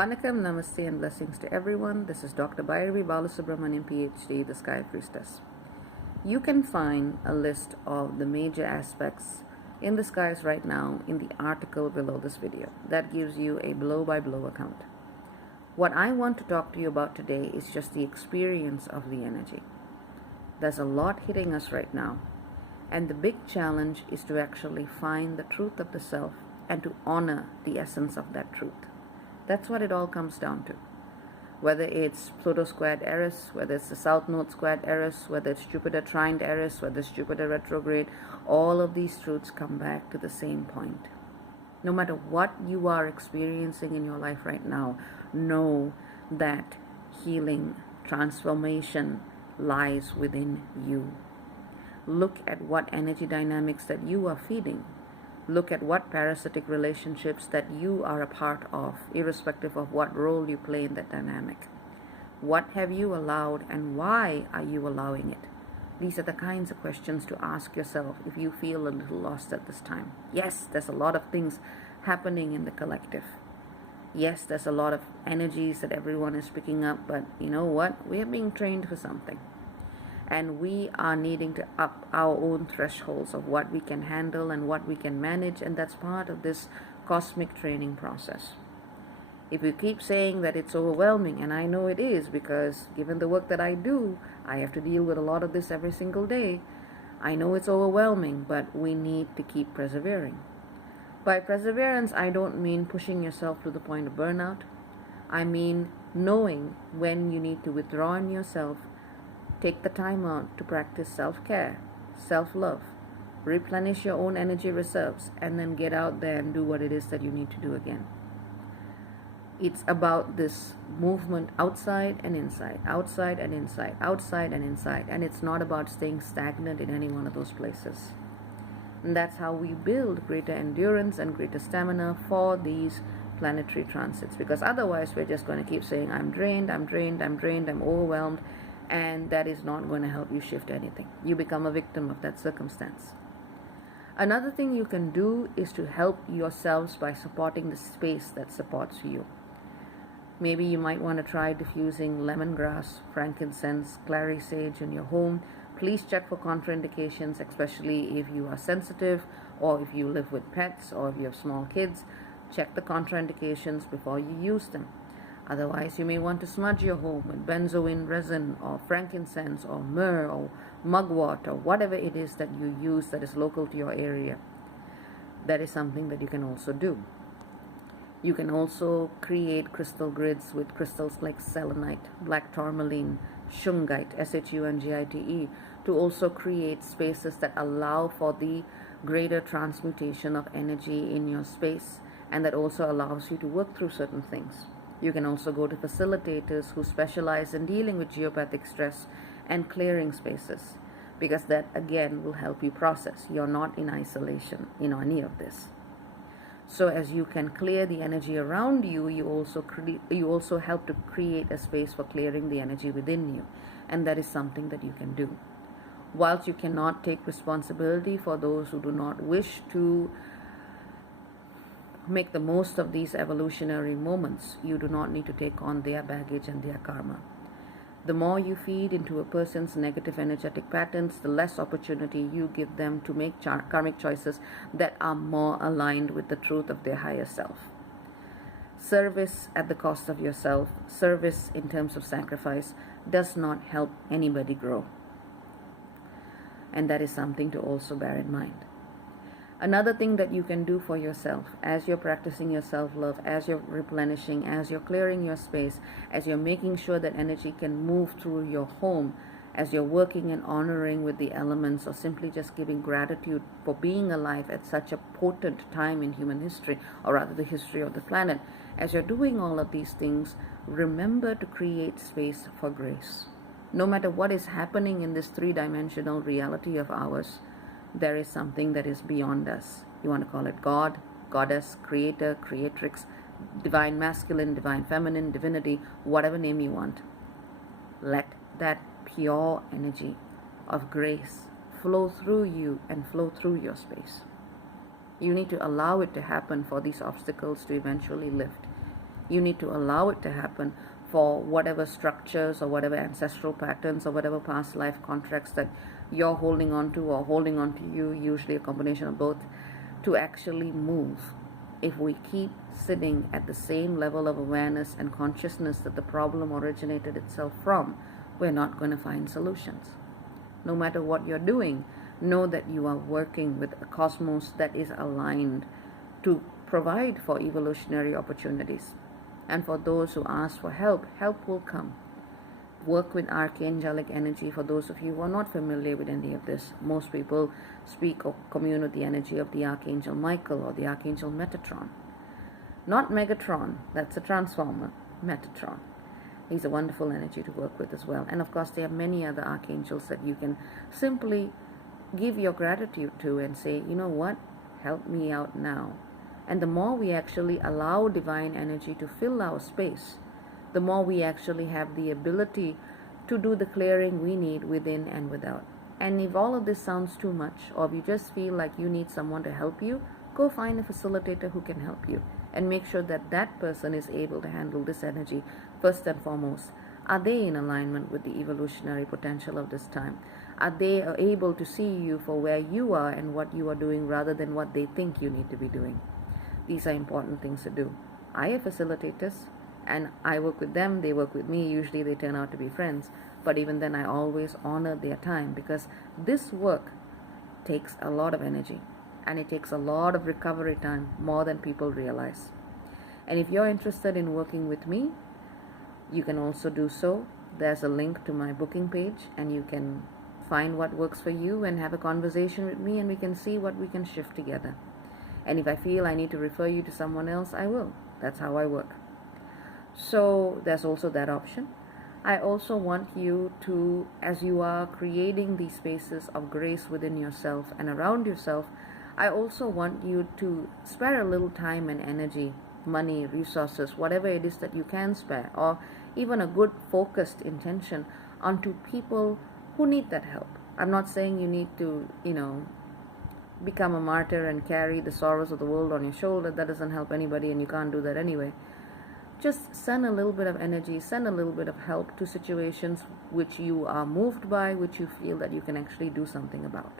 Vanakkam, Namaste and blessings to everyone. This is Dr. Bhairavi Balasubramanian, PhD, the Sky Priestess. You can find a list of the major aspects in the skies right now in the article below this video. That gives you a blow-by-blow account. What I want to talk to you about today is just the experience of the energy. There's a lot hitting us right now, and the big challenge is to actually find the truth of the self and to honor the essence of that truth. That's what it all comes down to. Whether it's Pluto squared Eris, whether it's the South Node squared Eris, whether it's Jupiter trined Eris, whether it's Jupiter retrograde, all of these truths come back to the same point. No matter what you are experiencing in your life right now, know that healing, transformation lies within you. Look at what energy dynamics that you are feeding. Look at what parasitic relationships that you are a part of, irrespective of what role you play in that dynamic. What have you allowed and why are you allowing it? These are the kinds of questions to ask yourself if you feel a little lost at this time. Yes, there's a lot of things happening in the collective. Yes, there's a lot of energies that everyone is picking up, but you know what? We are being trained for something. And we are needing to up our own thresholds of what we can handle and what we can manage, and that's part of this cosmic training process. If you keep saying that it's overwhelming, and I know it is because given the work that I do, I have to deal with a lot of this every single day. I know it's overwhelming, but we need to keep persevering. By perseverance, I don't mean pushing yourself to the point of burnout. I mean knowing when you need to withdraw in yourself. Take the time out to practice self-care, self-love, replenish your own energy reserves, and then get out there and do what it is that you need to do again. It's about this movement outside and inside, outside and inside, outside and inside, and it's not about staying stagnant in any one of those places. And that's how we build greater endurance and greater stamina for these planetary transits, because otherwise we're just going to keep saying, I'm drained, I'm drained, I'm drained, I'm overwhelmed, and that is not going to help you shift anything. You become a victim of that circumstance. Another thing you can do is to help yourselves by supporting the space that supports you. Maybe you might want to try diffusing lemongrass, frankincense, clary sage in your home. Please check for contraindications, especially if you are sensitive or if you live with pets or if you have small kids. Check the contraindications before you use them. Otherwise, you may want to smudge your home with benzoin resin or frankincense or myrrh or mugwort or whatever it is that you use that is local to your area. That is something that you can also do. You can also create crystal grids with crystals like selenite, black tourmaline, shungite, shungite, to also create spaces that allow for the greater transmutation of energy in your space, and that also allows you to work through certain things. You can also go to facilitators who specialize in dealing with geopathic stress and clearing spaces, because that again will help you process. You're not in isolation in any of this. So as you can clear the energy around you, you also help to create a space for clearing the energy within you, and that is something that you can do. Whilst you cannot take responsibility for those who do not wish to make the most of these evolutionary moments, you do not need to take on their baggage and their karma. The more you feed into a person's negative energetic patterns, the less opportunity you give them to make karmic choices that are more aligned with the truth of their higher self. Service at the cost of yourself, service in terms of sacrifice, does not help anybody grow. And that is something to also bear in mind. Another thing that you can do for yourself as you're practicing your self-love, as you're replenishing, as you're clearing your space, as you're making sure that energy can move through your home, as you're working and honoring with the elements, or simply just giving gratitude for being alive at such a potent time in human history, or rather the history of the planet, as you're doing all of these things, remember to create space for grace. No matter what is happening in this three-dimensional reality of ours, there is something that is beyond us. You want to call it God, Goddess, Creator, Creatrix, Divine Masculine, Divine Feminine, Divinity, whatever name you want. Let that pure energy of grace flow through you and flow through your space. You need to allow it to happen for these obstacles to eventually lift. You need to allow it to happen for whatever structures or whatever ancestral patterns or whatever past life contracts that you're holding on to or holding on to you, usually a combination of both, to actually move. If we keep sitting at the same level of awareness and consciousness that the problem originated itself from, we're not going to find solutions. No matter what you're doing, know that you are working with a cosmos that is aligned to provide for evolutionary opportunities. And for those who ask for help, help will come. Work with archangelic energy. For those of you who are not familiar with any of this, most people speak or commune with the energy of the Archangel Michael or the Archangel Metatron. Not Megatron, that's a transformer, Metatron. He's a wonderful energy to work with as well. And of course, there are many other archangels that you can simply give your gratitude to and say, you know what, help me out now. And the more we actually allow divine energy to fill our space, the more we actually have the ability to do the clearing we need within and without. And if all of this sounds too much, or if you just feel like you need someone to help you, go find a facilitator who can help you. And make sure that that person is able to handle this energy first and foremost. Are they in alignment with the evolutionary potential of this time? Are they able to see you for where you are and what you are doing rather than what they think you need to be doing? These are important things to do. I have facilitators and I work with them, they work with me. Usually they turn out to be friends. But even then I always honor their time, because this work takes a lot of energy and it takes a lot of recovery time, more than people realize. And if you're interested in working with me, you can also do so. There's a link to my booking page and you can find what works for you and have a conversation with me, and we can see what we can shift together. And if I feel I need to refer you to someone else, I will. That's how I work. So there's also that option. I also want you to, as you are creating these spaces of grace within yourself and around yourself, I also want you to spare a little time and energy, money, resources, whatever it is that you can spare, or even a good focused intention onto people who need that help. I'm not saying you need to, become a martyr and carry the sorrows of the world on your shoulder. That doesn't help anybody, and you can't do that anyway. Just send a little bit of energy, send a little bit of help to situations which you are moved by, which you feel that you can actually do something about.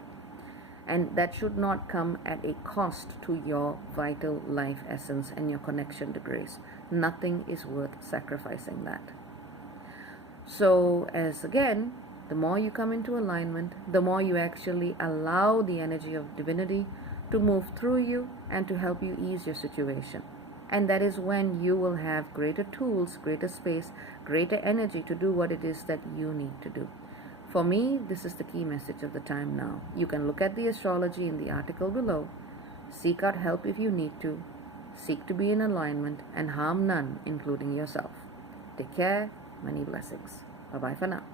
And that should not come at a cost to your vital life essence and your connection to grace. Nothing is worth sacrificing that. So, as again, the more you come into alignment, the more you actually allow the energy of divinity to move through you and to help you ease your situation. And that is when you will have greater tools, greater space, greater energy to do what it is that you need to do. For me, this is the key message of the time now. You can look at the astrology in the article below, seek out help if you need to, seek to be in alignment, and harm none, including yourself. Take care. Many blessings. Bye-bye for now.